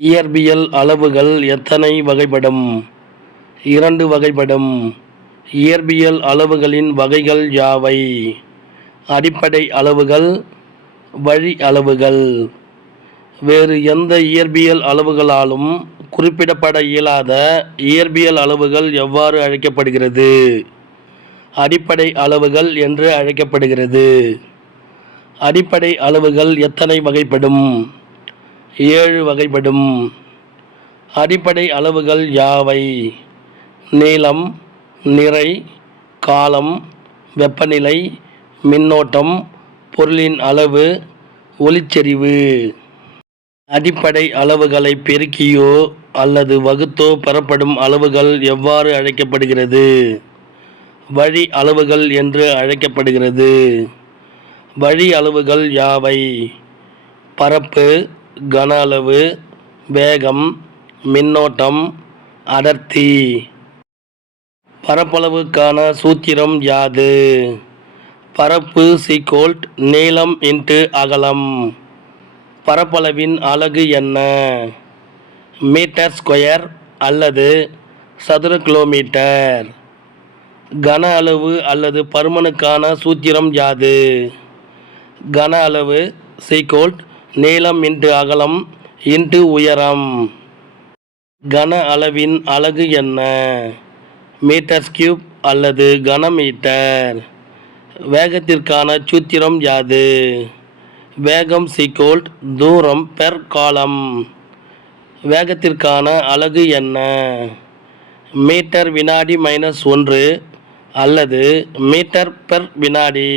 இயற்பியல் அளவுகள் எத்தனை வகைப்படும்? 2 வகைப்படும். இயற்பியல் அளவுகளின் வகைகள் யாவை? அடிப்படை அளவுகள், வழி அளவுகள். வேறு எந்த இயற்பியல் அளவுகளாலும் குறிப்பிடப்பட இயலாத இயற்பியல் அளவுகள் எவ்வாறு அழைக்கப்படுகிறது? அடிப்படை அளவுகள் என்று அழைக்கப்படுகிறது. அடிப்படை அளவுகள் எத்தனை வகைப்படும்? 7 வகைப்படும். அடிப்படை அளவுகள் யாவை? நீளம், நிறை, காலம், வெப்பநிலை, மின்னோட்டம், பொருளின் அளவு, ஒளிச்செறிவு. அடிப்படை அளவுகளை பெருக்கியோ அல்லது வகுத்தோ பெறப்படும் அளவுகள் எவ்வாறு அழைக்கப்படுகிறது? வழி அளவுகள் என்று அழைக்கப்படுகிறது. வழி அளவுகள் யாவை? பரப்பு, கன அளவு, வேகம், மின்னோட்டம், அடர்த்தி. பரப்பளவுக்கான சூத்திரம் யாது? பரப்பு நீளம் × அகலம். பரப்பளவின் அலகு என்ன? மீட்டர் ஸ்கொயர் அல்லது சதுர கிலோமீட்டர். கன அளவு அல்லது பருமனுக்கான சூத்திரம் யாது? கன அளவு நீளம் × அகலம் × உயரம். கன அளவின் அலகு என்ன? மீட்டர் கியூப் அல்லது கனமீட்டர். வேகத்திற்கான சூத்திரம் யாது? வேகம் தூரம் பெர் காலம். வேகத்திற்கான அலகு என்ன? மீட்டர் வினாடி -1 அல்லது மீட்டர் பெர் வினாடி.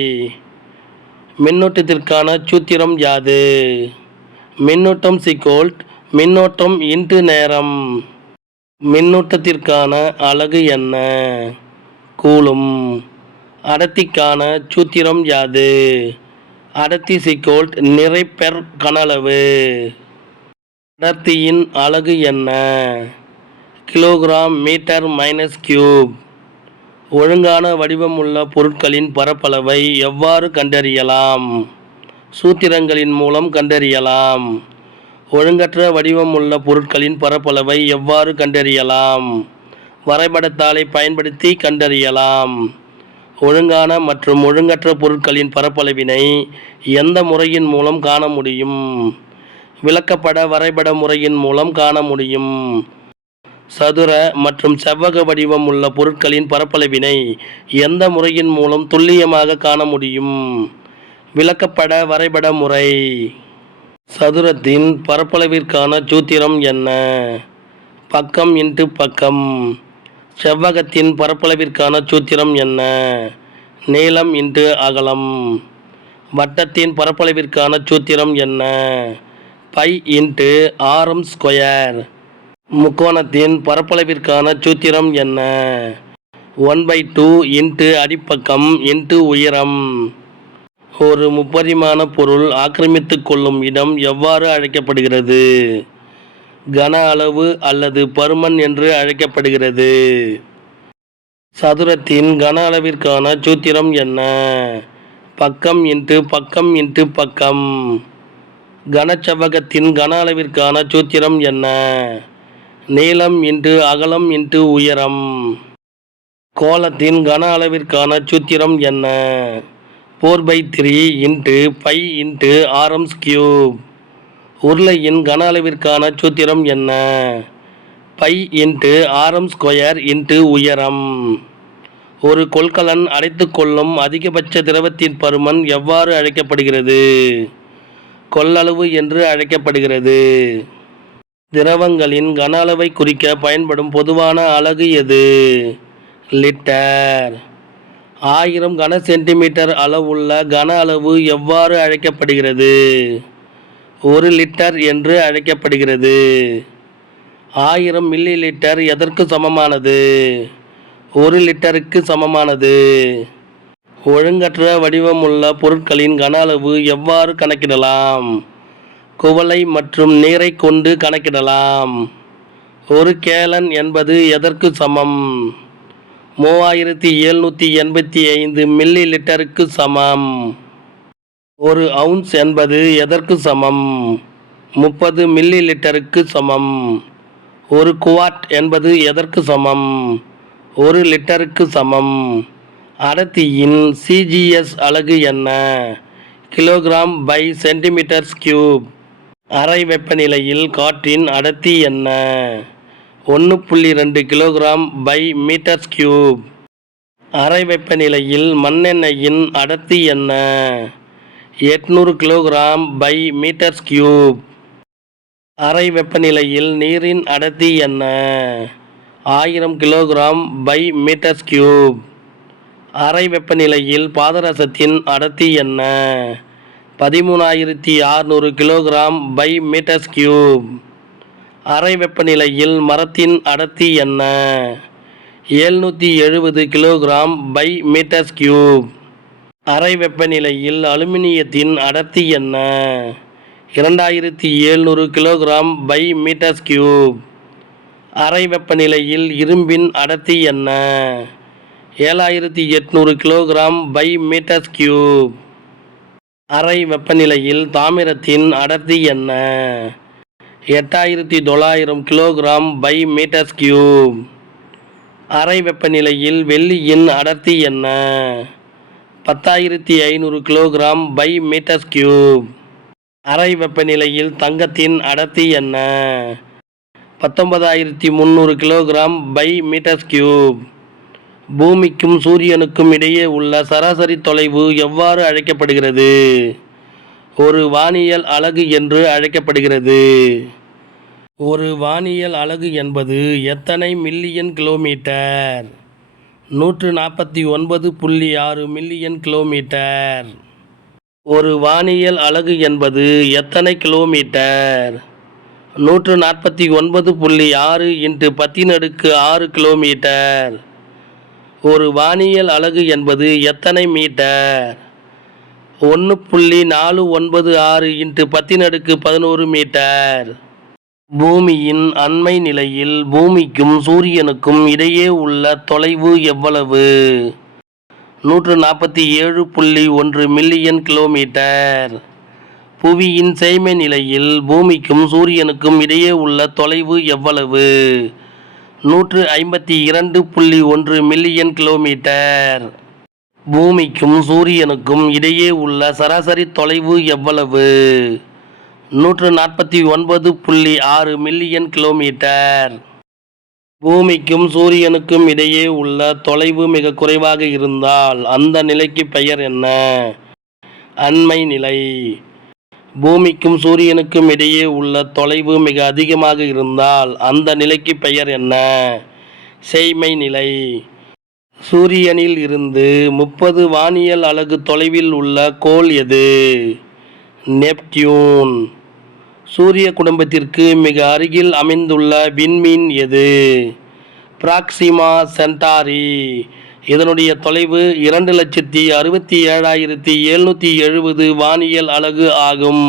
மின்னோட்டத்திற்கான சூத்திரம் யாது? மின்னூட்டம் மின்னோட்டம் × நேரம். மின்னூட்டத்திற்கான அலகு என்ன? கூலும். அடர்த்திக்கான சூத்திரம் யாது? அடர்த்தி நிறை பெர் கனளவு. அடர்த்தியின் அலகு என்ன? Kilogram metre -cube. ஒழுங்கான வடிவம் உள்ள பொருட்களின் பரப்பளவை எவ்வாறு கண்டறியலாம்? சூத்திரங்களின் மூலம் கண்டறியலாம். ஒழுங்கற்ற வடிவம் உள்ள பொருட்களின் பரப்பளவை எவ்வாறு கண்டறியலாம்? வரைபடத்தாளை பயன்படுத்தி கண்டறியலாம். ஒழுங்கான மற்றும் ஒழுங்கற்ற பொருட்களின் பரப்பளவினை எந்த முறையின் மூலம் காண முடியும்? விளக்கப்பட வரைபட முறையின் மூலம் காண முடியும். சதுர மற்றும் செவ்வக வடிவம் உள்ள பொருட்களின் பரப்பளவினை எந்த முறையின் மூலம் துல்லியமாக காண முடியும்? விளக்கப்பட வரைபட முறை. சதுரத்தின் பரப்பளவிற்கான சூத்திரம் என்ன? பக்கம் × பக்கம். செவ்வகத்தின் பரப்பளவிற்கான சூத்திரம் என்ன? நீளம் × அகலம். வட்டத்தின் பரப்பளவிற்கான சூத்திரம் என்ன? π × ஆரம் ஸ்கொயர். முக்கோணத்தின் பரப்பளவிற்கான சூத்திரம் என்ன? 1/2 × அடிப்பக்கம் × உயரம். ஒரு முப்பரிமாண பொருள் ஆக்கிரமித்து கொள்ளும் இடம் எவ்வாறு அழைக்கப்படுகிறது? கன அளவு அல்லது பருமன் என்று அழைக்கப்படுகிறது. சதுரத்தின் கன அளவிற்கான சூத்திரம் என்ன? பக்கம் × பக்கம் × பக்கம். கனச்செவ்வகத்தின் கன அளவிற்கான சூத்திரம் என்ன? நீளம் × அகலம் × உயரம். கோளத்தின் கன அளவிற்கான சூத்திரம் என்ன? 4/3 × π × ஆரம் கியூப். உருளையின் கன அளவிற்கான சூத்திரம் என்ன? π × ஆரம் ஸ்கொயர் × உயரம். ஒரு கொள்கலன் அடைத்து கொள்ளும் அதிகபட்ச திரவத்தின் பருமன் எவ்வாறு அழைக்கப்படுகிறது? கொள்ளளவு என்று அழைக்கப்படுகிறது. திரவங்களின் கன அளவை குறிக்க பயன்படும் பொதுவான அலகு எது? லிட்டர். 1000 கன சென்டிமீட்டர் அளவுள்ள கன அளவு எவ்வாறு அழைக்கப்படுகிறது? 1 லிட்டர் என்று அழைக்கப்படுகிறது. 1000 மில்லி லிட்டர் எதற்கு சமமானது? 1 லிட்டருக்கு சமமானது. ஒழுங்கற்ற வடிவமுள்ள பொருட்களின் கன அளவு எவ்வாறு கணக்கிடலாம்? குவளை மற்றும் நீரை கொண்டு கணக்கிடலாம். 1 கேலன் என்பது எதற்கு சமம்? 3785 மில்லி லிட்டருக்கு சமம். 1 அவுன்ஸ் என்பது எதற்கு சமம்? 30 மில்லி லிட்டருக்கு சமம். ஒரு குவாட் என்பது எதற்கு சமம்? 1 லிட்டருக்கு சமம். அடர்த்தியின் சிஜிஎஸ் அலகு என்ன? Kilogram by centimetres cube. அறை வெப்பநிலையில் காற்றின் அடர்த்தி என்ன? 1.2 கிலோகிராம் பை மீட்டர்ஸ் கியூப். அறை வெப்பநிலையில் மண்ணெண்ணெயின் அடர்த்தி என்ன? 800 கிலோகிராம் பை மீட்டர்ஸ் கியூப். அறை வெப்பநிலையில் நீரின் அடர்த்தி என்ன? 1000 கிலோகிராம் பை மீட்டர்ஸ் கியூப். அறை வெப்பநிலையில் பாதரசத்தின் அடர்த்தி என்ன? 13600 கிலோகிராம் பை மீட்டர்ஸ் கியூப். அறை வெப்பநிலையில் மரத்தின் அடர்த்தி என்ன? 770 கிலோகிராம் பை மீட்டர்ஸ் கியூப். அறை வெப்பநிலையில் அலுமினியத்தின் அடர்த்தி என்ன? 2700 கிலோகிராம் பை மீட்டர்ஸ் கியூப். அறை வெப்பநிலையில் இரும்பின் அடர்த்தி என்ன? 7800 கிலோகிராம் பை மீட்டர்ஸ் கியூப். அறை வெப்பநிலையில் தாமிரத்தின் அடர்த்தி என்ன? 8900 கிலோகிராம் பை மீட்டர்ஸ் கியூப். அறை வெப்பநிலையில் வெள்ளியின் அடர்த்தி என்ன? 10500 கிலோகிராம் பை மீட்டர்ஸ் கியூப். அறை வெப்பநிலையில் தங்கத்தின் அடர்த்தி என்ன? 19300 கிலோகிராம் பை மீட்டர்ஸ் கியூப். பூமிக்கும் சூரியனுக்கும் இடையே உள்ள சராசரி தொலைவு எவ்வாறு அழைக்கப்படுகிறது? ஒரு வானியல் அலகு என்று அழைக்கப்படுகிறது. ஒரு வானியல் அலகு என்பது எத்தனை மில்லியன் கிலோமீட்டர்? 149.6 million kilometre. ஒரு வானியல் அலகு என்பது எத்தனை கிலோமீட்டர்? 149.6 × 10⁶ கிலோமீட்டர். ஒரு வானியல் அலகு என்பது எத்தனை மீட்டர்? 1.496 × 10⁻11 மீட்டர். பூமியின் அண்மை நிலையில் பூமிக்கும் சூரியனுக்கும் இடையே உள்ள தொலைவு எவ்வளவு? 147.1 மில்லியன் கிலோமீட்டர். புவியின் சேய்மை நிலையில் பூமிக்கும் சூரியனுக்கும் இடையே உள்ள தொலைவு எவ்வளவு? 152.1 மில்லியன் கிலோமீட்டர். பூமிக்கும் சூரியனுக்கும் இடையே உள்ள சராசரி தொலைவு எவ்வளவு? 149.6 மில்லியன் கிலோமீட்டர். பூமிக்கும் சூரியனுக்கும் இடையே உள்ள தொலைவு மிக குறைவாக இருந்தால் அந்த நிலைக்கு பெயர் என்ன? அண்மை நிலை. பூமிக்கும் சூரியனுக்கும் இடையே உள்ள தொலைவு மிக அதிகமாக இருந்தால் அந்த நிலைக்கு பெயர் என்ன? சேய்மை நிலை. சூரியனில் இருந்து 30 வானியல் அலகு தொலைவில் உள்ள கோள் எது? நெப்டியூன். சூரிய குடும்பத்திற்கு மிக அருகில் அமைந்துள்ள விண்மீன் எது? Proxima Centauri. இதனுடைய தொலைவு 2,67,770 வானியல் அலகு ஆகும்.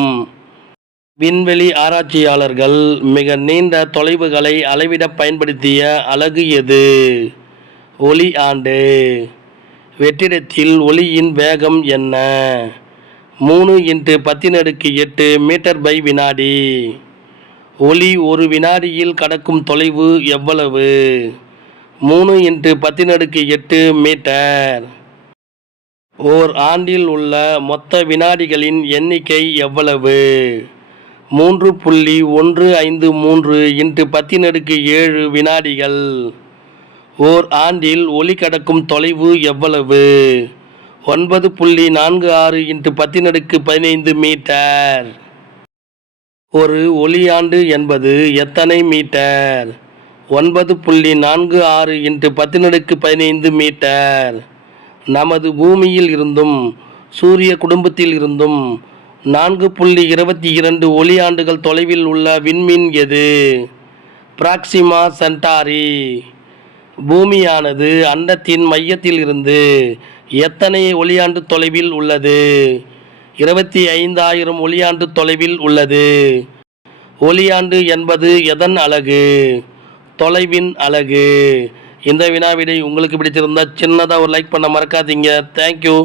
விண்வெளி ஆராய்ச்சியாளர்கள் மிக நீண்ட தொலைவுகளை அளவிட பயன்படுத்திய அலகு எது? ஒளி ஆண்டு. வெற்றிடத்தில் ஒளியின் வேகம் என்ன? 3 × 10⁸ மீட்டர் பை வினாடி. ஒளி ஒரு வினாடியில் கடக்கும் தொலைவு எவ்வளவு? 3 × 10⁸ மீட்டர். ஓர் ஆண்டில் உள்ள மொத்த வினாடிகளின் எண்ணிக்கை எவ்வளவு? 3.153 × 10⁻7 வினாடிகள். ஓர் ஆண்டில் ஒளி கடக்கும் தொலைவு எவ்வளவு? 9.46 × 10⁻15 மீட்டர். ஒரு ஒளியாண்டு என்பது எத்தனை மீட்டர்? 9.46 × 10⁻15 மீட்டர். நமது பூமியில் இருந்தும் சூரிய குடும்பத்தில் இருந்தும் 4.22 ஒளியாண்டுகள் தொலைவில் உள்ள விண்மீன் எது? Proxima Centauri. பூமியானது அண்டத்தின் மையத்தில் இருந்து எத்தனை ஒளியாண்டு தொலைவில் உள்ளது? 25,000 ஒளியாண்டு தொலைவில் உள்ளது. ஒளியாண்டு என்பது எதன் அலகு? தொலைவின் அலகு. இந்த வினாவிடை உங்களுக்கு பிடிச்சிருந்தா சின்னதாக ஒரு லைக் பண்ண மறக்காதீங்க. தேங்க்யூ.